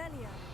Revelio.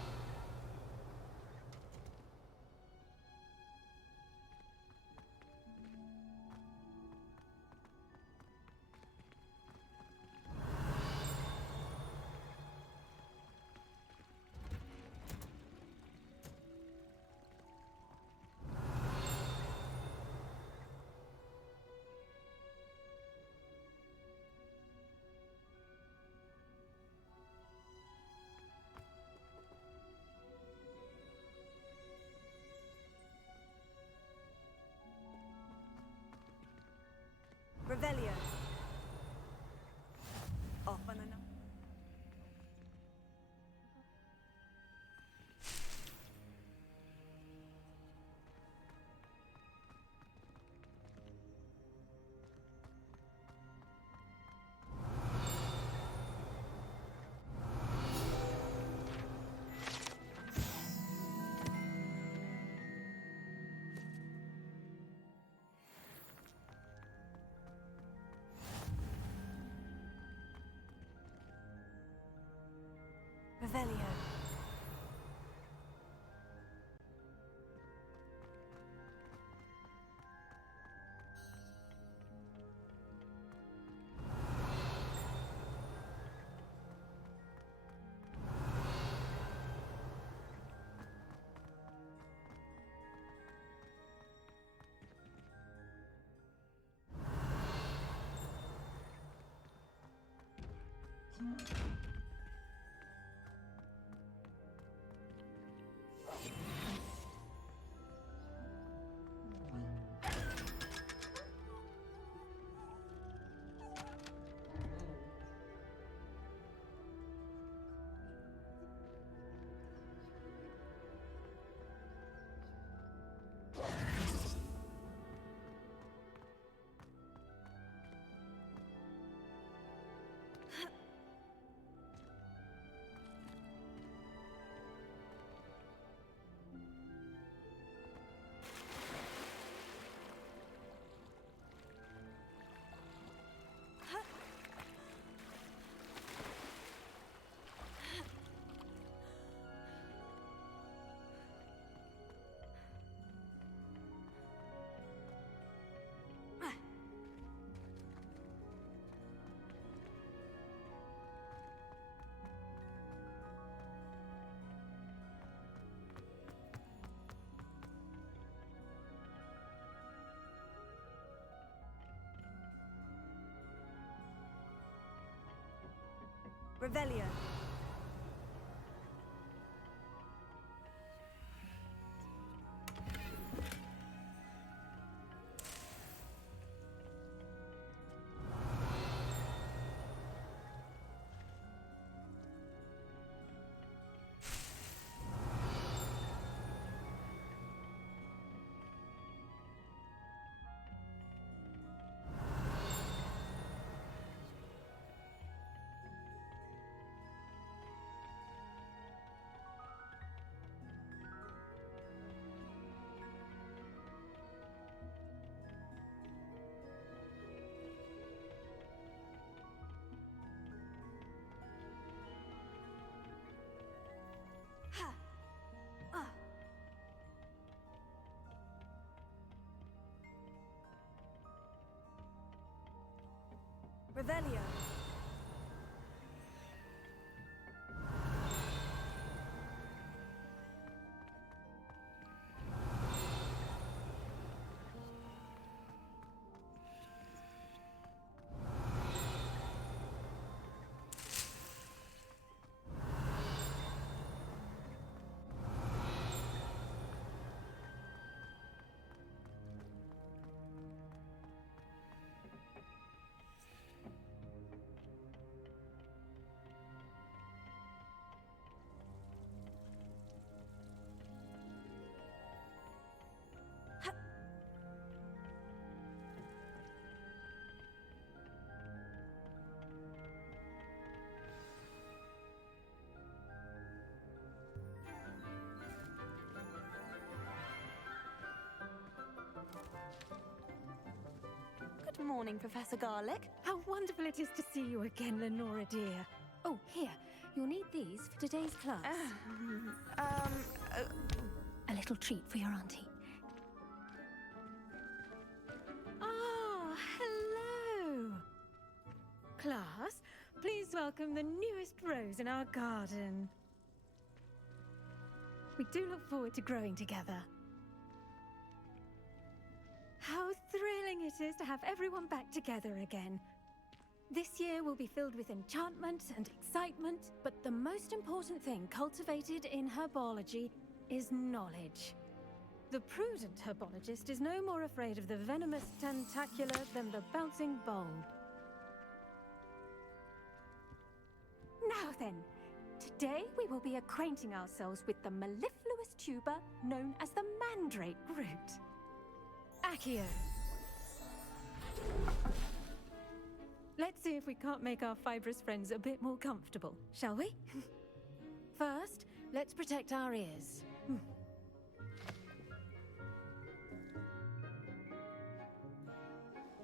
Revelio. Off on a... Revelio. Revelio. Revelio. Good morning, Professor Garlick. How wonderful it is to see you again, Lenora dear. Oh, here. You'll need these for today's class. A little treat for your auntie. Oh, hello! Class, please welcome the newest rose in our garden. We do look forward to growing together. How thrilling it is to have everyone back together again. This year will be filled with enchantment and excitement, but the most important thing cultivated in herbology is knowledge. The prudent herbologist is no more afraid of the venomous tentacular than the bouncing bulb. Now then, today we will be acquainting ourselves with the mellifluous tuber known as the mandrake root. Accio. Let's see if we can't make our fibrous friends a bit more comfortable, shall we? First, let's protect our ears.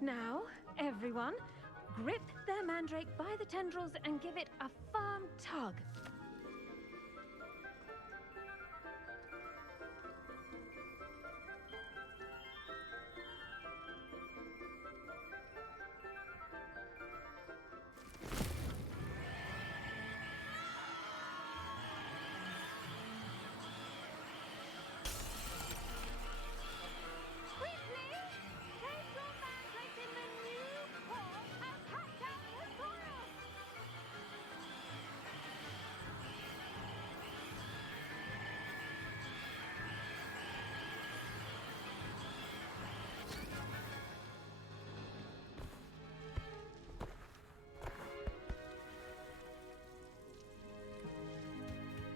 Now, everyone, grip their mandrake by the tendrils and give it a firm tug.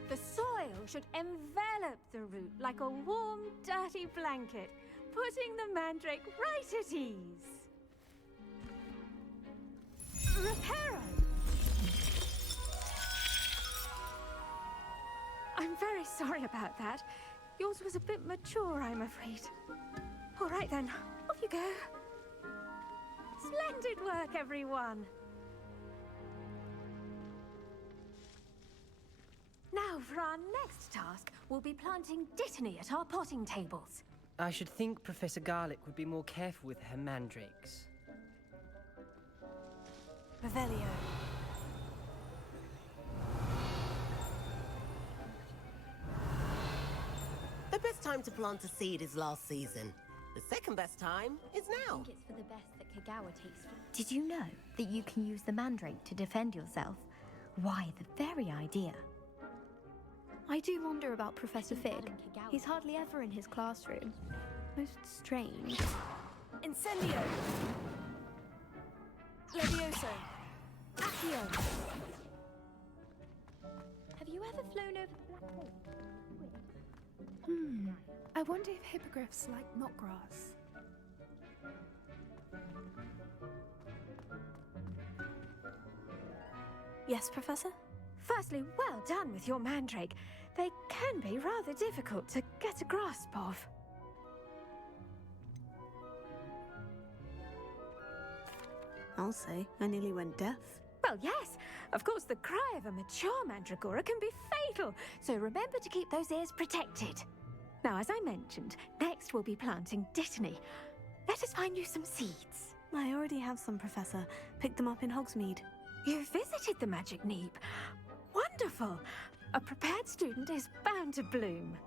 The soil should envelop the root like a warm, dirty blanket, putting the mandrake right at ease. Reparo! I'm very sorry about that. Yours was a bit mature, I'm afraid. All right then, off you go. Splendid work, everyone! Now, for our next task, we'll be planting dittany at our potting tables. I should think Professor Garlick would be more careful with her mandrakes. Revelio. The best time to plant a seed is last season. The second best time is now. I think it's for the best that Kagawa takes from. Did you know that you can use the mandrake to defend yourself? Why, the very idea. I do wonder about Professor Fig. He's hardly ever in his classroom. Most strange. Incendio. Levioso. Accio. Have you ever flown over the Black Hole? I wonder if hippogriffs like knotgrass. Yes, Professor? Firstly, well done with your mandrake. They can be rather difficult to get a grasp of. I'll say, I nearly went deaf. Well, yes, of course the cry of a mature mandragora can be fatal, so remember to keep those ears protected. Now, as I mentioned, next we'll be planting dittany. Let us find you some seeds. I already have some, Professor. Picked them up in Hogsmeade. You visited the Magic Neep. Wonderful! A prepared student is bound to bloom.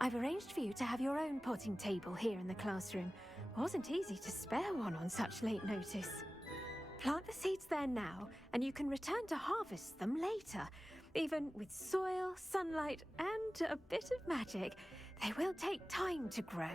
I've arranged for you to have your own potting table here in the classroom. Wasn't easy to spare one on such late notice. Plant the seeds there now, and you can return to harvest them later. Even with soil, sunlight, and a bit of magic, they will take time to grow.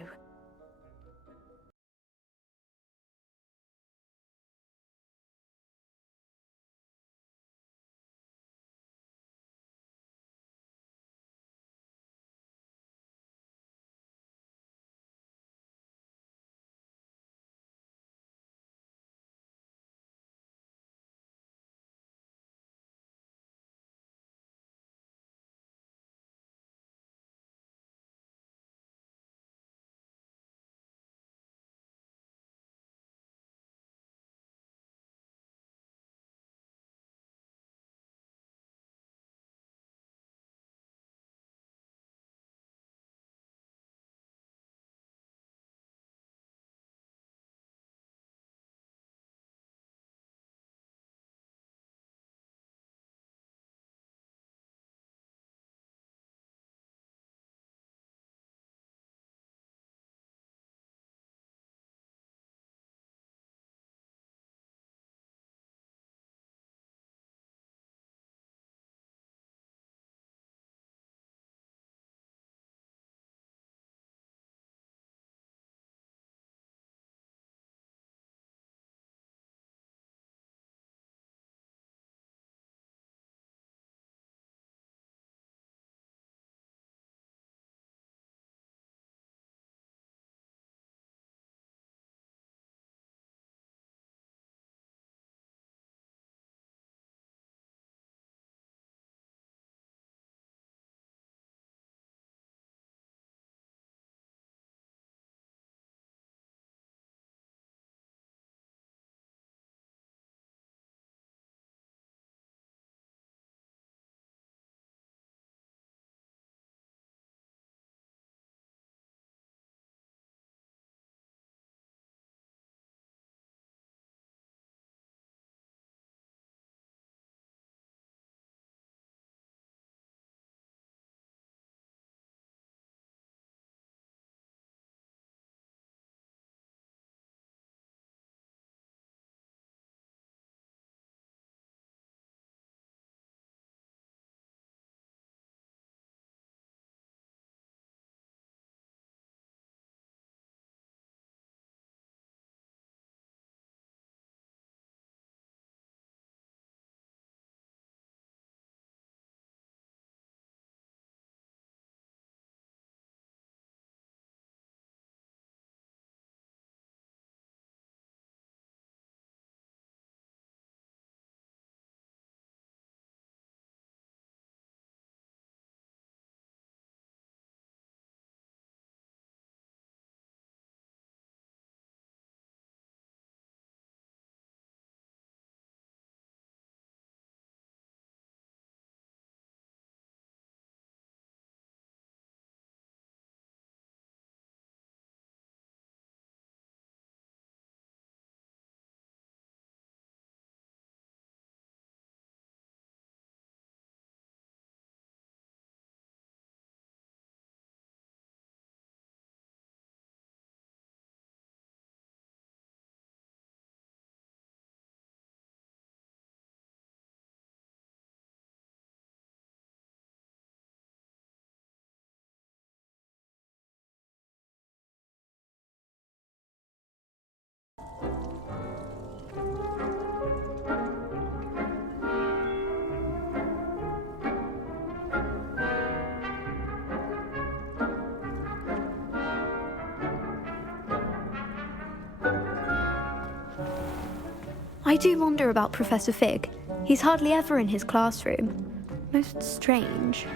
I do wonder about Professor Fig. He's hardly ever in his classroom. Most strange.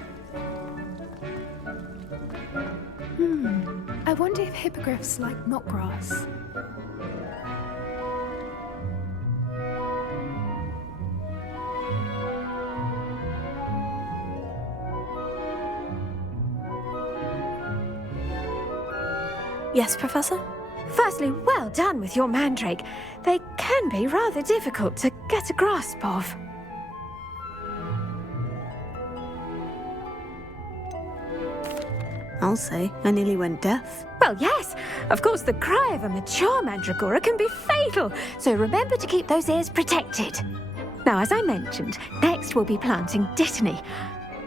I wonder if hippogriffs like knotgrass. Yes, Professor? Firstly, well done with your mandrake. They can be rather difficult to get a grasp of. I'll say, I nearly went deaf. Well, yes, of course the cry of a mature mandragora can be fatal, so remember to keep those ears protected. Now, as I mentioned, next we'll be planting dittany.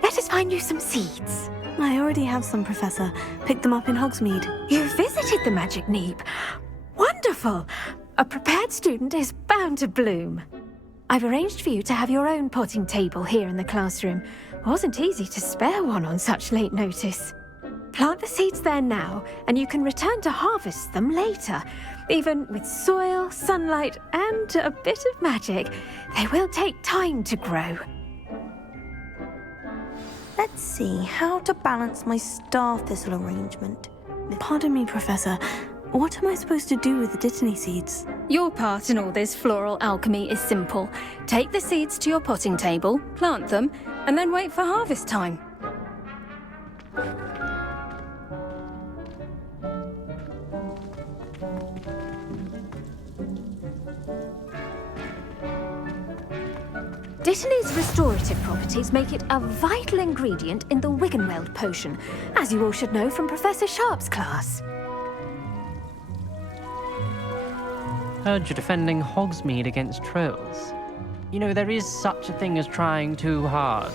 Let us find you some seeds. I already have some, Professor. Picked them up in Hogsmeade. You visited the Magic Neep. Wonderful! A prepared student is bound to bloom. I've arranged for you to have your own potting table here in the classroom. Wasn't easy to spare one on such late notice. Plant the seeds there now, and you can return to harvest them later. Even with soil, sunlight, and a bit of magic, they will take time to grow. Let's see how to balance my star thistle arrangement. Pardon me, Professor. What am I supposed to do with the dittany seeds? Your part in all this floral alchemy is simple. Take the seeds to your potting table, plant them, and then wait for harvest time. Dittany's restorative properties make it a vital ingredient in the Wiggenweld potion, as you all should know from Professor Sharp's class. Heard you're defending Hogsmeade against trolls. You know, there is such a thing as trying too hard.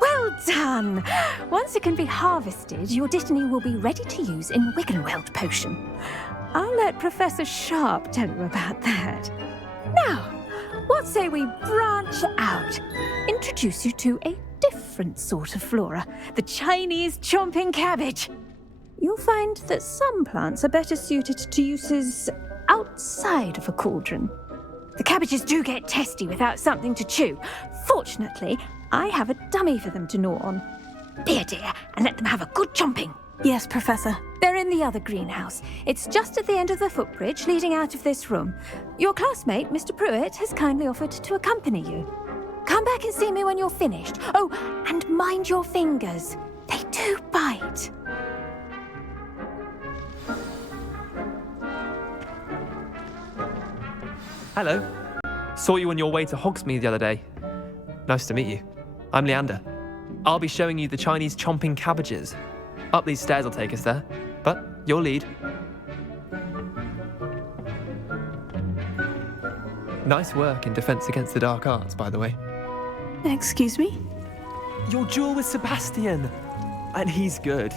Well done! Once it can be harvested, your dittany will be ready to use in Wiggenweld potion. I'll let Professor Sharp tell you about that. Now, what say we branch out? Introduce you to a different sort of flora, the Chinese chomping cabbage. You'll find that some plants are better suited to uses outside of a cauldron. The cabbages do get testy without something to chew. Fortunately, I have a dummy for them to gnaw on. Be a dear and let them have a good chomping. Yes, Professor. They're in the other greenhouse. It's just at the end of the footbridge leading out of this room. Your classmate, Mr. Pruitt, has kindly offered to accompany you. Come back and see me when you're finished. Oh, and mind your fingers. They do bite. Hello. Saw you on your way to Hogsmeade the other day. Nice to meet you. I'm Leander. I'll be showing you the Chinese chomping cabbages. Up these stairs will take us there, but you'll lead. Nice work in Defense Against the Dark Arts, by the way. Excuse me? Your duel with Sebastian! And he's good.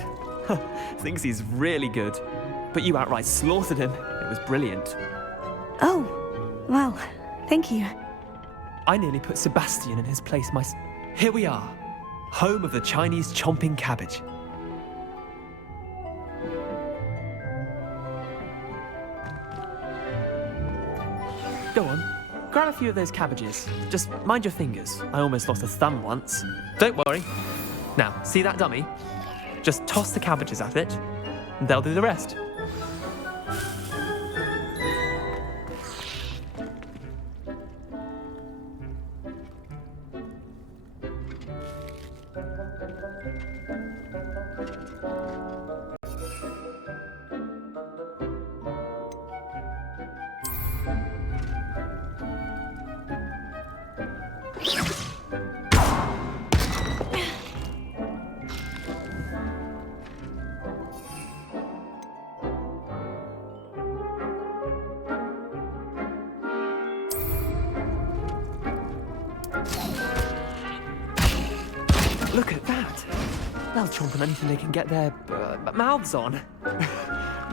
Thinks he's really good. But you outright slaughtered him. It was brilliant. Oh, well, thank you. I nearly put Sebastian in his place myself. Here we are, home of the Chinese chomping cabbage. Go on, grab a few of those cabbages. Just mind your fingers. I almost lost a thumb once. Don't worry. Now, see that dummy? Just toss the cabbages at it, and they'll do the rest. Look at that! They'll chomp on anything they can get their mouths on.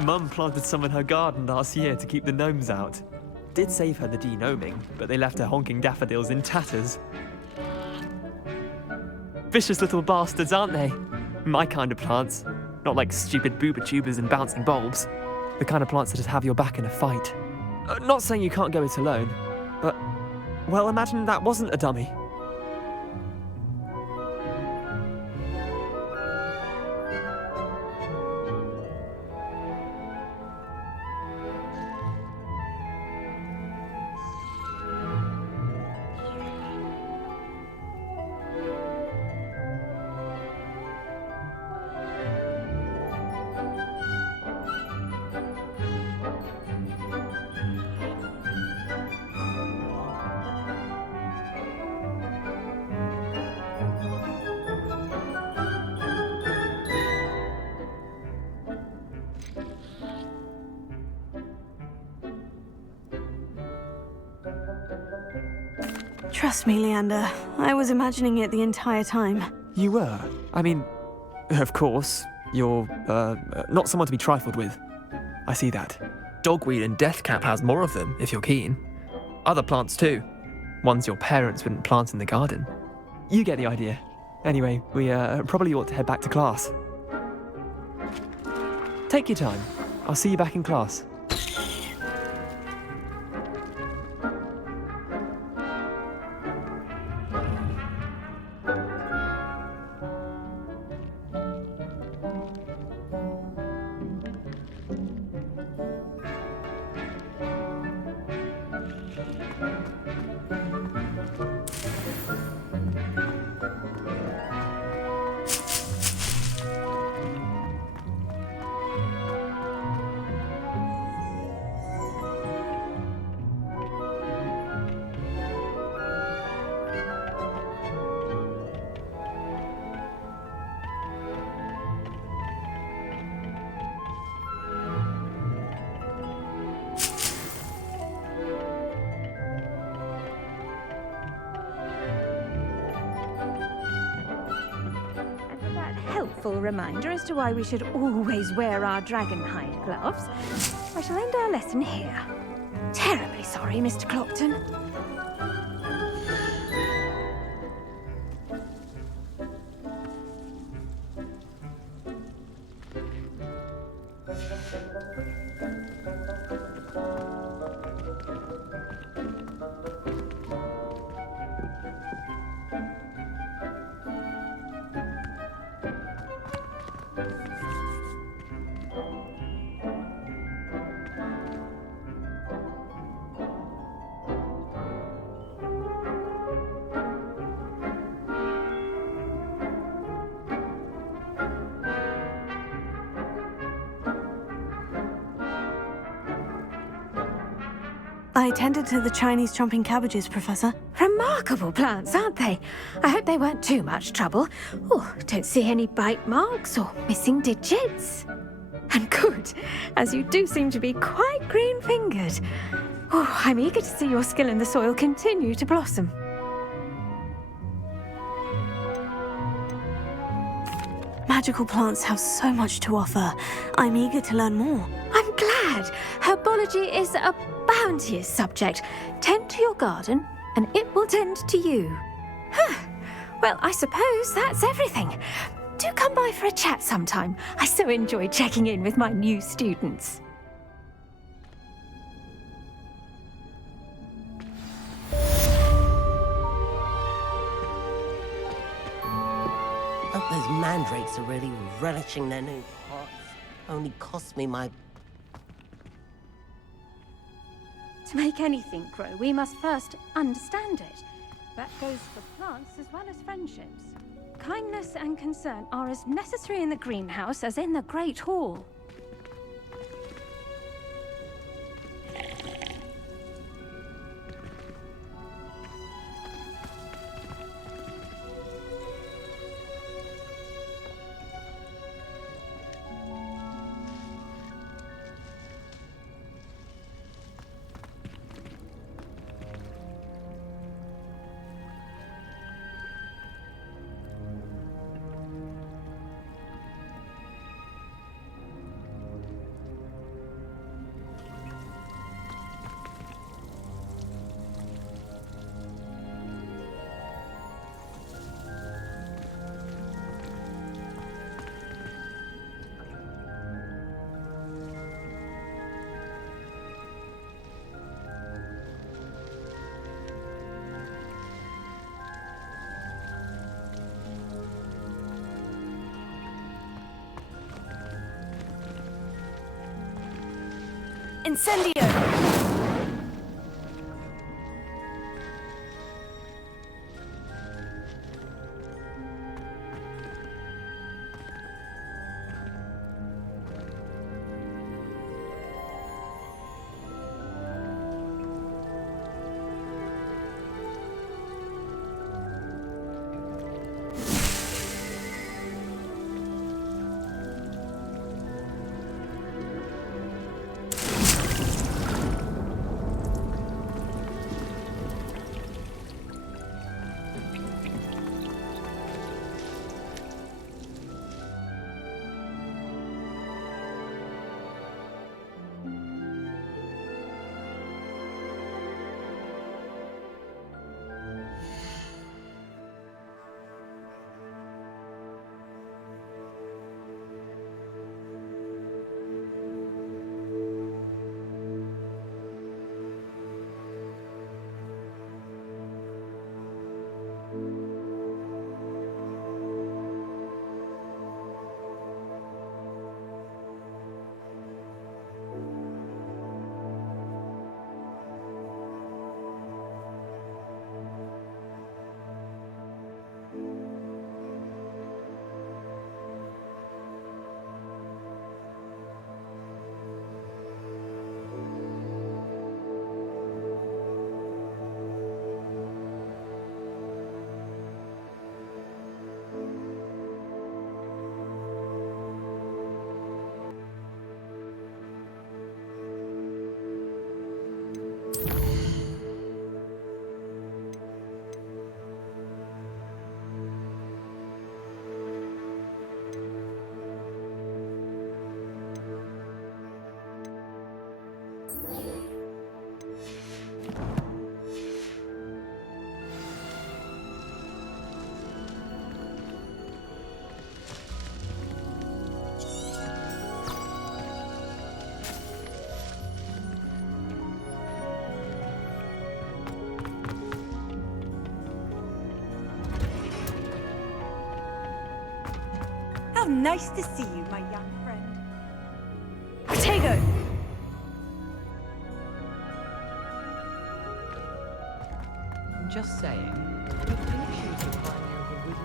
Mum planted some in her garden last year to keep the gnomes out. Did save her the de-gnoming, but they left her honking daffodils in tatters. Vicious little bastards, aren't they? My kind of plants. Not like stupid booba tubers and bouncing bulbs. The kind of plants that just have your back in a fight. Not saying you can't go it alone, but, well, imagine that wasn't a dummy. Trust me, Leander. I was imagining it the entire time. You were? I mean, of course, you're, not someone to be trifled with. I see that. Dogweed and deathcap has more of them, if you're keen. Other plants too. Ones your parents wouldn't plant in the garden. You get the idea. Anyway, we, probably ought to head back to class. Take your time. I'll see you back in class. Helpful reminder as to why we should always wear our dragon hide gloves. I shall end our lesson here. Terribly sorry, Mr. Clopton. I tended to the Chinese chomping cabbages, Professor. Remarkable plants, aren't they? I hope they weren't too much trouble. Oh, don't see any bite marks or missing digits. And good, as you do seem to be quite green-fingered. Oh, I'm eager to see your skill in the soil continue to blossom. Magical plants have so much to offer. I'm eager to learn more. I'm glad. Herbology is a bounteous subject. Tend to your garden, and it will tend to you. Huh. Well, I suppose that's everything. Do come by for a chat sometime. I so enjoy checking in with my new students. Hope those mandrakes are really relishing their new pots. Only cost me my... To make anything grow, we must first understand it. That goes for plants as well as friendships. Kindness and concern are as necessary in the greenhouse as in the Great Hall. Incendio! How nice to see you, my young friend. Protego! Just saying. I think she's replying over with.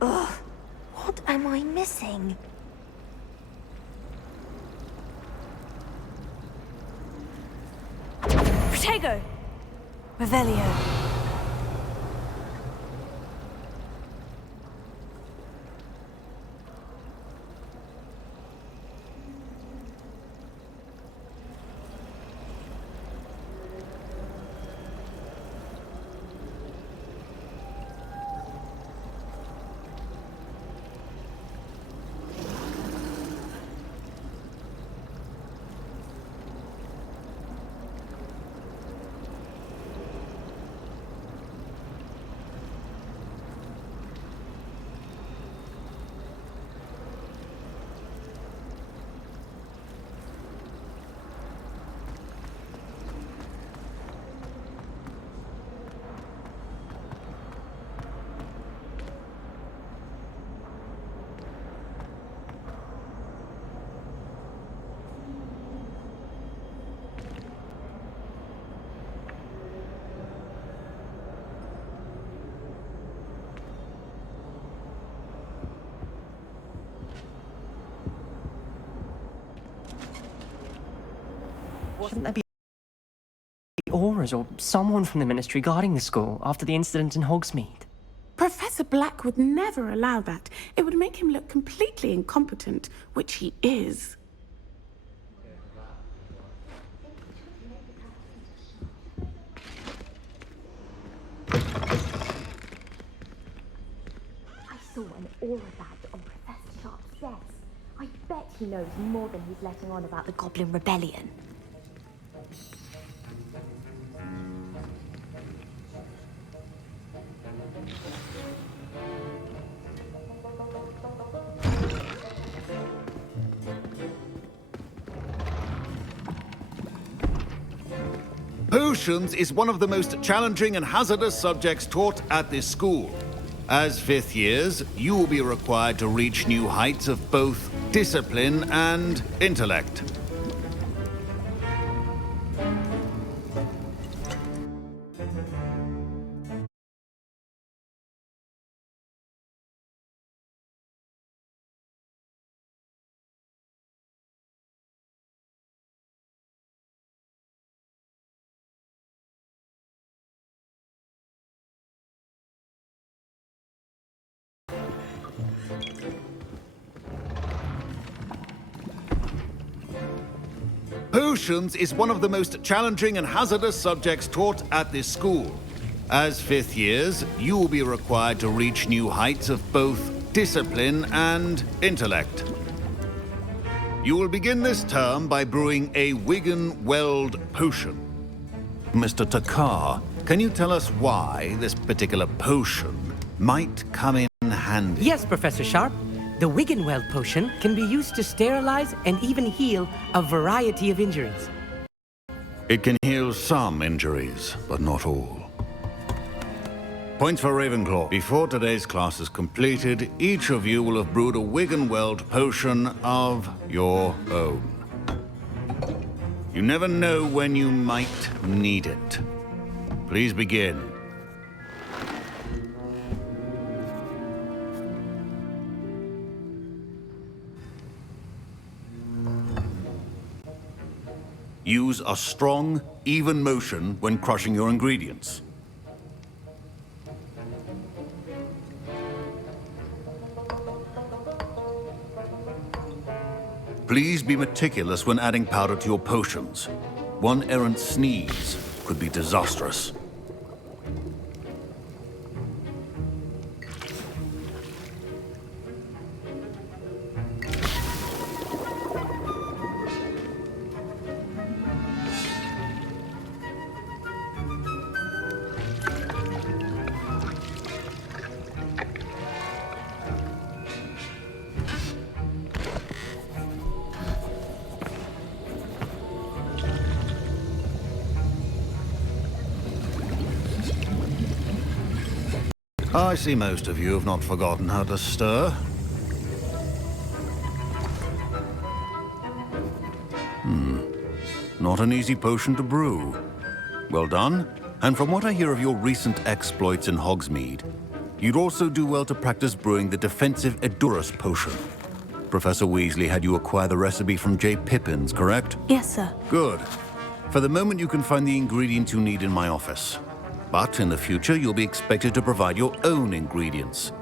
Ugh, what am I missing? Protego! Revelio. Shouldn't there be auras or someone from the ministry guarding the school after the incident in Hogsmeade? Professor Black would never allow that. It would make him look completely incompetent, which he is. saw an aura badge on Professor Sharp's desk. I bet he knows more than he's letting on about the Goblin Rebellion. Potions is one of the most challenging and hazardous subjects taught at this school. As fifth years, you will be required to reach new heights of both discipline and intellect. Potions is one of the most challenging and hazardous subjects taught at this school. As fifth years, you will be required to reach new heights of both discipline and intellect. You will begin this term by brewing a Wigan-Weld potion. Mr. Takar, can you tell us why this particular potion might come in handy? Yes, Professor Sharp. The Wigan-Weld potion can be used to sterilize and even heal a variety of injuries. It can heal some injuries, but not all. Points for Ravenclaw. Before today's class is completed, each of you will have brewed a Wigan-Weld potion of your own. You never know when you might need it. Please begin. Use a strong, even motion when crushing your ingredients. Please be meticulous when adding powder to your potions. One errant sneeze could be disastrous. I see most of you have not forgotten how to stir. Not an easy potion to brew. Well done. And from what I hear of your recent exploits in Hogsmeade, you'd also do well to practice brewing the defensive Edurus potion. Professor Weasley had you acquire the recipe from J. Pippin's, correct? Yes, sir. Good. For the moment, you can find the ingredients you need in my office. But in the future, you'll be expected to provide your own ingredients.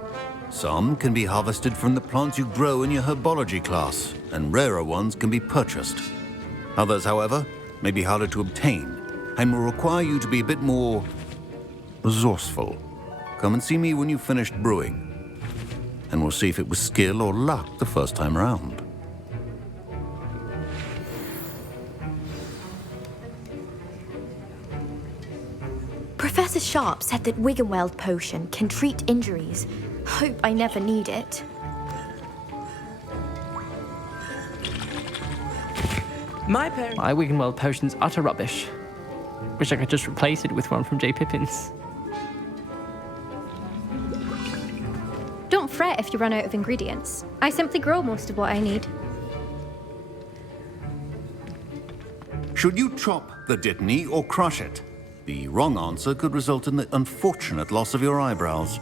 Some can be harvested from the plants you grow in your herbology class, and rarer ones can be purchased. Others, however, may be harder to obtain, and will require you to be a bit more resourceful. Come and see me when you've finished brewing, and we'll see if it was skill or luck the first time around. Professor Sharp said that Wigan-Weld potion can treat injuries. Hope I never need it. My Wigan-Weld potion's utter rubbish. Wish I could just replace it with one from J. Pippin's. Don't fret if you run out of ingredients. I simply grow most of what I need. Should you chop the Dittany or crush it? The wrong answer could result in the unfortunate loss of your eyebrows.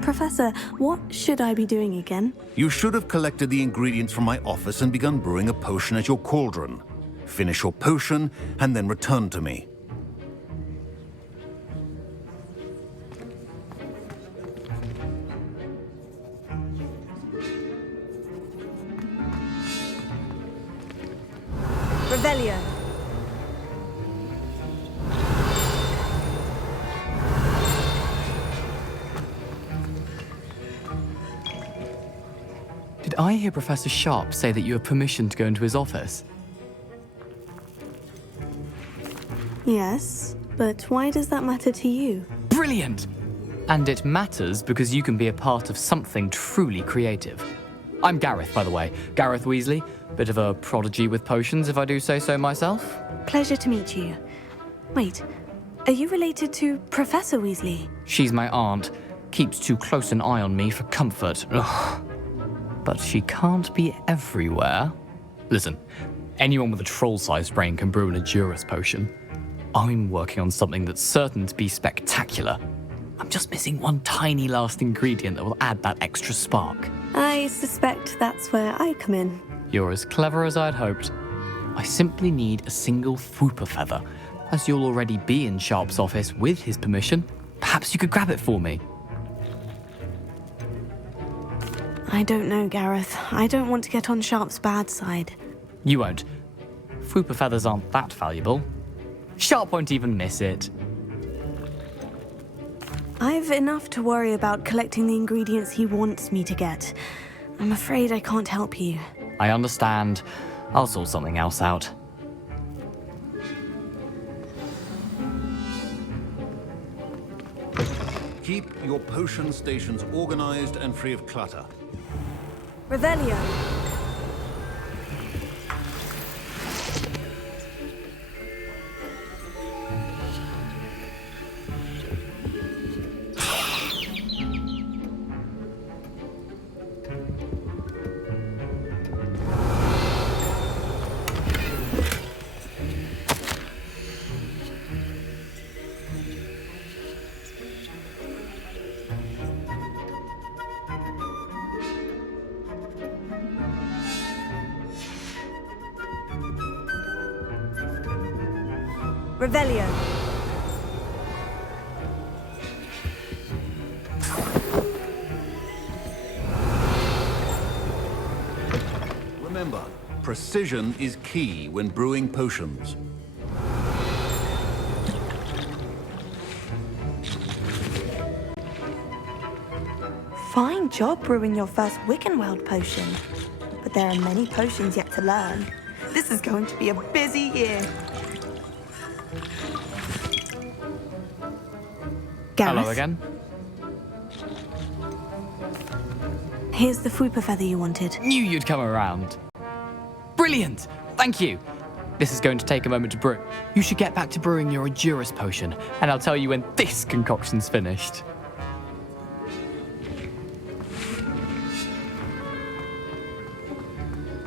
Professor, what should I be doing again? You should have collected the ingredients from my office and begun brewing a potion at your cauldron. Finish your potion and then return to me. Rebellion. Did I hear Professor Sharp say that you have permission to go into his office? Yes, but why does that matter to you? Brilliant! And it matters because you can be a part of something truly creative. I'm Gareth, by the way. Gareth Weasley. Bit of a prodigy with potions, if I do say so myself. Pleasure to meet you. Wait, are you related to Professor Weasley? She's my aunt. Keeps too close an eye on me for comfort. Ugh. But she can't be everywhere. Listen, anyone with a troll-sized brain can brew an Adurus potion. I'm working on something that's certain to be spectacular. I'm just missing one tiny last ingredient that will add that extra spark. I suspect that's where I come in. You're as clever as I'd hoped. I simply need a single Fwooper feather. As you'll already be in Sharp's office with his permission, perhaps you could grab it for me. I don't know, Gareth. I don't want to get on Sharp's bad side. You won't. Fwooper feathers aren't that valuable. Sharp won't even miss it. I've enough to worry about collecting the ingredients he wants me to get. I'm afraid I can't help you. I understand. I'll sort something else out. Keep your potion stations organized and free of clutter. Revelio. Revelio. Remember, precision is key when brewing potions. Fine job brewing your first Wiccanworld potion. But there are many potions yet to learn. This is going to be a busy year. Gareth? Hello again. Here's the Fwooper feather you wanted. Knew you'd come around. Brilliant! Thank you! This is going to take a moment to brew. You should get back to brewing your Adurus potion, and I'll tell you when this concoction's finished.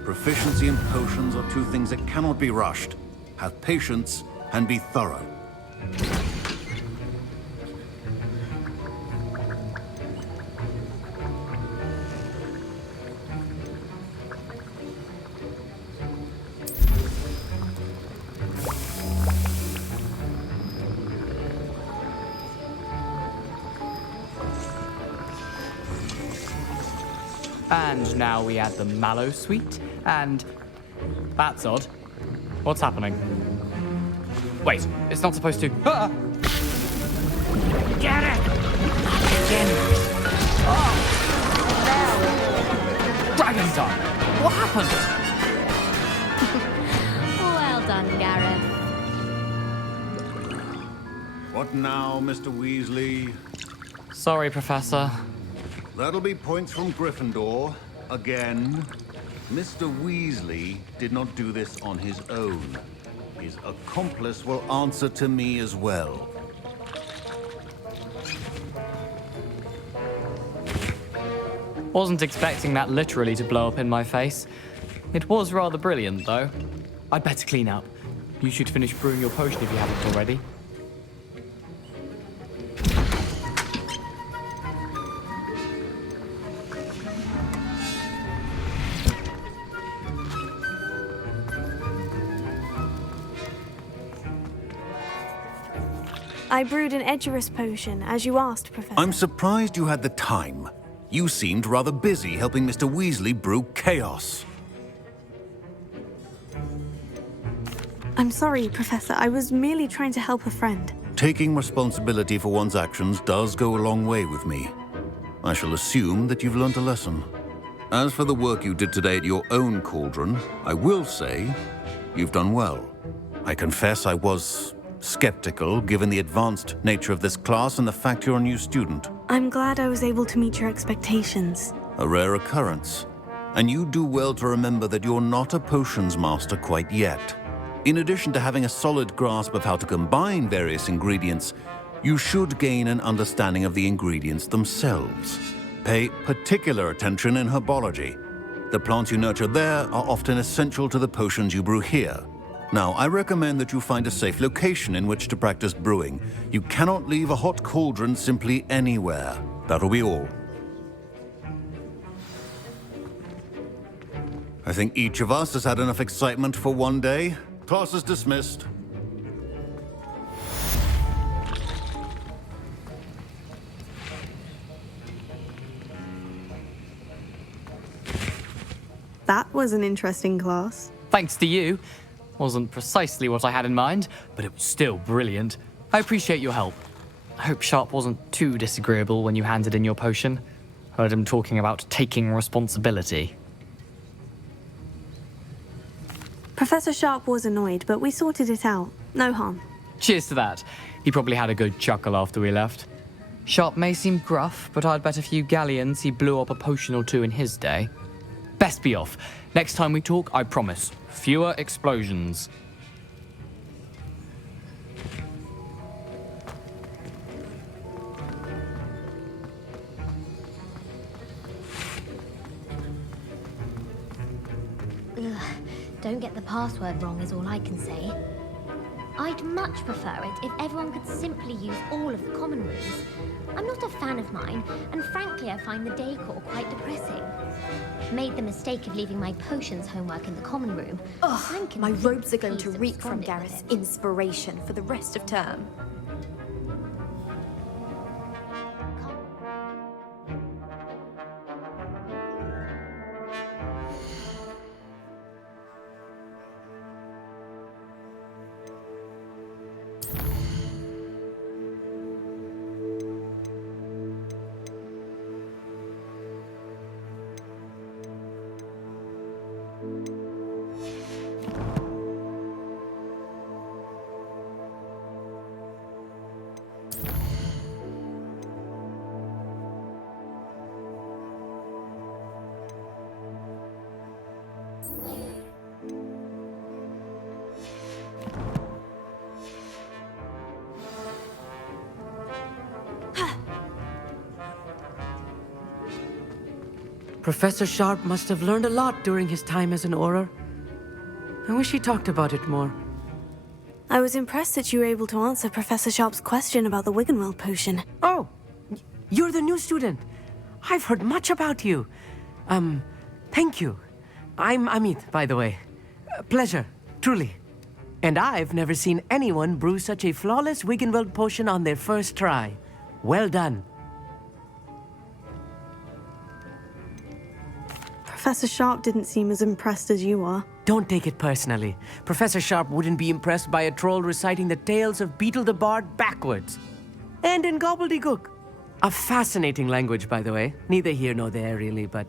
Proficiency and potions are two things that cannot be rushed. Have patience and be thorough. And now we add the mallow sweet, and... That's odd. What's happening? Wait, it's not supposed to... Ah! Get it! Again! Oh! No! Dragon time! What happened? Well done, Gareth. What now, Mr. Weasley? Sorry, Professor. That'll be points from Gryffindor. Again. Mr. Weasley did not do this on his own. His accomplice will answer to me as well. Wasn't expecting that literally to blow up in my face. It was rather brilliant, though. I'd better clean up. You should finish brewing your potion if you haven't already. I brewed an Edurus potion, as you asked, Professor. I'm surprised you had the time. You seemed rather busy helping Mr. Weasley brew chaos. I'm sorry, Professor. I was merely trying to help a friend. Taking responsibility for one's actions does go a long way with me. I shall assume that you've learnt a lesson. As for the work you did today at your own cauldron, I will say you've done well. I confess I was skeptical, given the advanced nature of this class and the fact you're a new student. I'm glad I was able to meet your expectations. A rare occurrence. And you do well to remember that you're not a potions master quite yet. In addition to having a solid grasp of how to combine various ingredients, you should gain an understanding of the ingredients themselves. Pay particular attention in herbology. The plants you nurture there are often essential to the potions you brew here. Now, I recommend that you find a safe location in which to practice brewing. You cannot leave a hot cauldron simply anywhere. That'll be all. I think each of us has had enough excitement for one day. Class is dismissed. That was an interesting class. Thanks to you. Wasn't precisely what I had in mind, but it was still brilliant. I appreciate your help. I hope Sharp wasn't too disagreeable when you handed in your potion. Heard him talking about taking responsibility. Professor Sharp was annoyed, but we sorted it out. No harm. Cheers to that. He probably had a good chuckle after we left. Sharp may seem gruff, but I'd bet a few galleons he blew up a potion or two in his day. Best be off. Next time we talk, I promise, fewer explosions. Ugh, don't get the password wrong is all I can say. I'd much prefer it if everyone could simply use all of the common rooms. I'm not a fan of mine, and frankly I find the decor quite depressing. Made the mistake of leaving my potions homework in the common room. Ugh, my robes are going to reek from Gareth's inspiration for the rest of term. Professor Sharp must have learned a lot during his time as an Auror. I wish he talked about it more. I was impressed that you were able to answer Professor Sharp's question about the Wiggenweld potion. Oh, you're the new student. I've heard much about you. Thank you. I'm Amit, by the way. Pleasure, truly. And I've never seen anyone brew such a flawless Wiggenweld potion on their first try. Well done. Professor Sharp didn't seem as impressed as you are. Don't take it personally. Professor Sharp wouldn't be impressed by a troll reciting the tales of Beetle the Bard backwards. And in gobbledygook. A fascinating language, by the way. Neither here nor there, really, but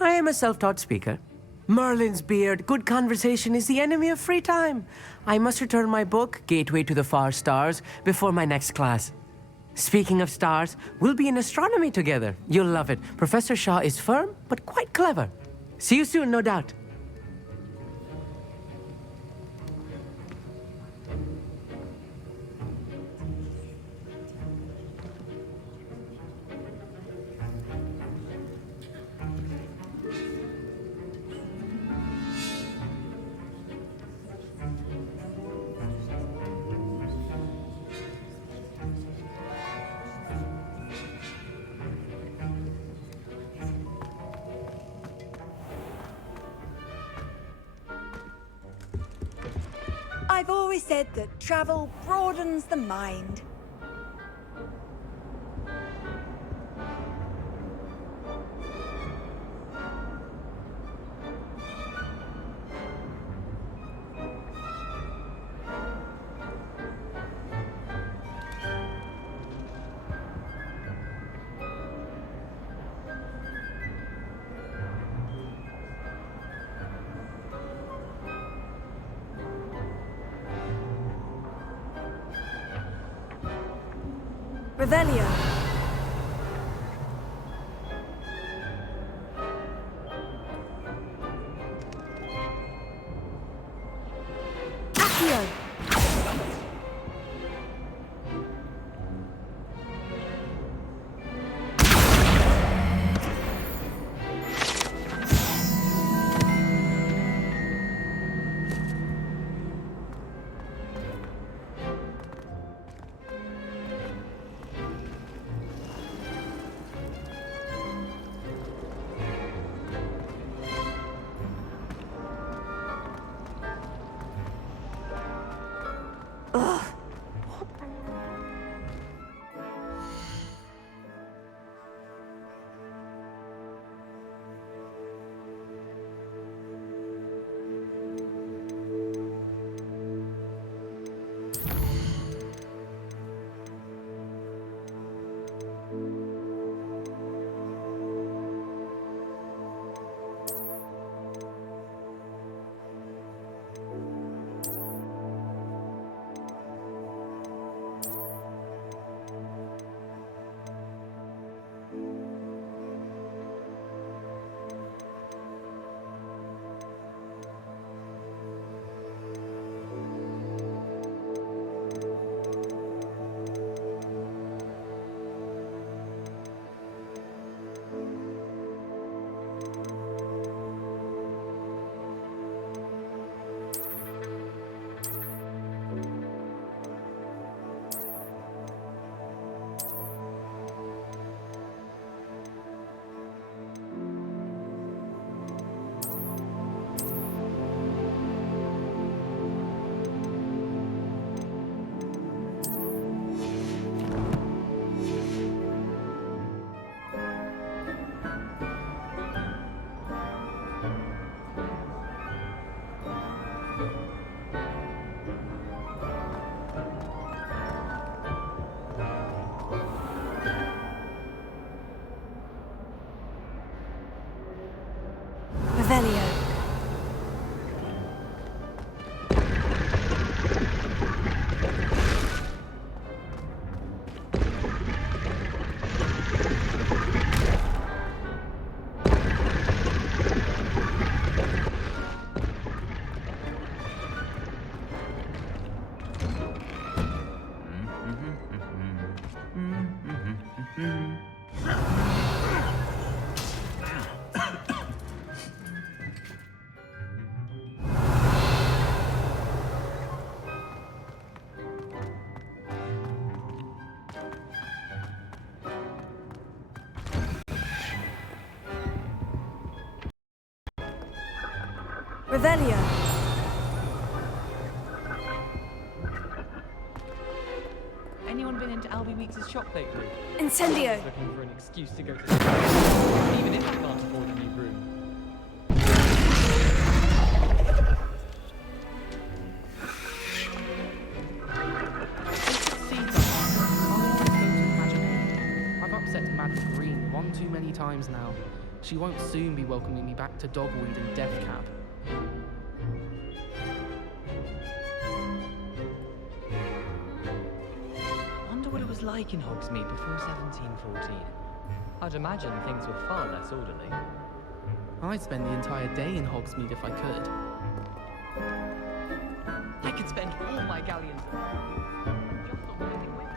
I am a self-taught speaker. Merlin's beard, good conversation is the enemy of free time. I must return my book, Gateway to the Far Stars, before my next class. Speaking of stars, we'll be in astronomy together. You'll love it. Professor Shah is firm, but quite clever. See you soon, no doubt. I've always said that travel broadens the mind. Revelio. Accio. Revelio. Revelio. Anyone been into Albie Weeks' shop lately? Incendio. Looking for an excuse to go to the even if I can't afford a new room. I've upset Madam Green one too many times now. She won't soon be welcoming me back to Dogwind and Deathcap. Wonder what it was like in Hogsmeade before 1714. I'd imagine things were far less orderly. I'd spend the entire day in Hogsmeade if I could. I could spend all my galleons just on making winter.